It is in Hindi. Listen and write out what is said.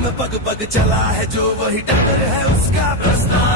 में पग पग चला है जो वही टक्कर है उसका प्रश्न